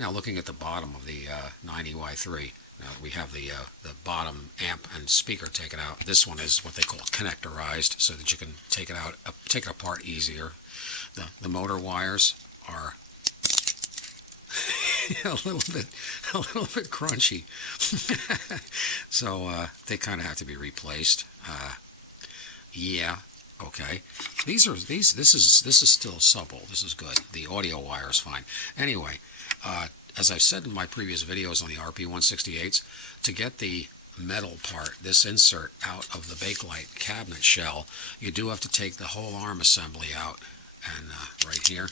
Now looking at the bottom of the 90Y3, now we have the bottom amp and speaker taken out. This one is what they call connectorized, so that you can take it apart easier. The motor wires are a little bit crunchy, so they kind of have to be replaced. Yeah, okay. This is still supple. This is good. The audio wire is fine. Anyway, as I've said in my previous videos on the RP168s, to get the metal part, this insert, out of the Bakelite cabinet shell, you do have to take the whole arm assembly out, and right here.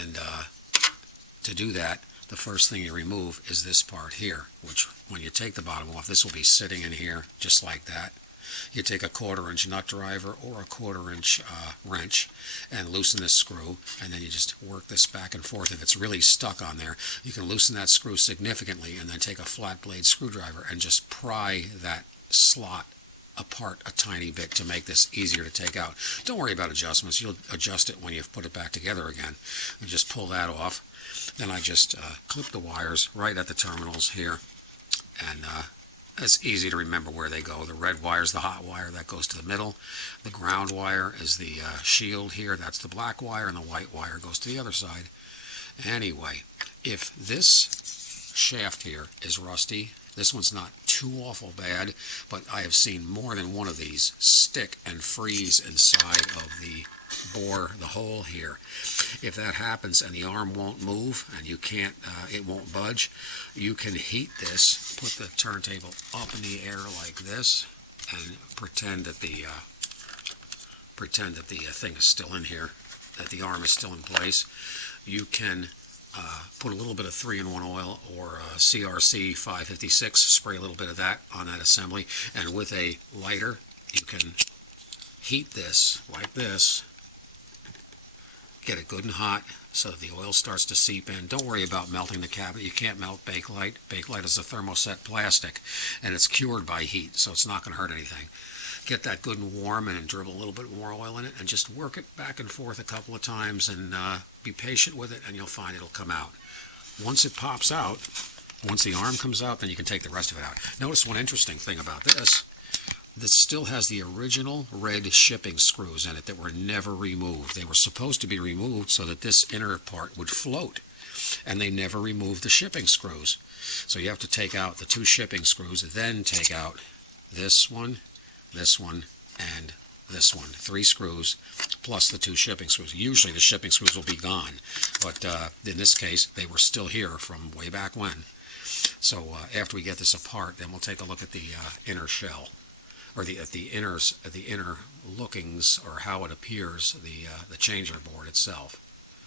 And to do that, the first thing you remove is this part here, which when you take the bottom off, this will be sitting in here just like that. You take a 1/4-inch nut driver or a 1/4-inch wrench and loosen this screw, and then you just work this back and forth. If it's really stuck on there, you can loosen that screw significantly and then take a flat blade screwdriver and just pry that slot apart a tiny bit to make this easier to take out. Don't worry about adjustments. You'll adjust it when you put it back together again. You just pull that off. Then I just clip the wires right at the terminals here, and it's easy to remember where they go. The red wire is the hot wire, that goes to the middle. The ground wire is the shield here, that's the black wire, and the white wire goes to the other side. Anyway, if this shaft here is rusty, this one's not too awful bad, but I have seen more than one of these stick and freeze inside of the bore, the hole here. If that happens and the arm won't move and you can't, it won't budge, you can heat this, put the turntable up in the air like this, and pretend that the thing is still in here, that the arm is still in place. You can put a little bit of 3-in-1 oil or CRC 556, spray a little bit of that on that assembly, and with a lighter you can heat this like this, get it good and hot so that the oil starts to seep in. Don't worry about melting the cabinet. You can't melt Bakelite. Bakelite is a thermoset plastic, and it's cured by heat, so it's not going to hurt anything. Get that good and warm and dribble a little bit more oil in it and just work it back and forth a couple of times, and be patient with it, and you'll find it'll come out. Once it pops out, once the arm comes out, then you can take the rest of it out. Notice one interesting thing about this. This still has the original red shipping screws in it that were never removed. They were supposed to be removed so that this inner part would float, and they never removed the shipping screws. So you have to take out the 2 shipping screws, then take out this one, and this one. 3 screws plus the 2 shipping screws. Usually the shipping screws will be gone, but in this case they were still here from way back when. So after we get this apart, then we'll take a look at the inner shell, or the inner lookings, or how it appears, the changer board itself.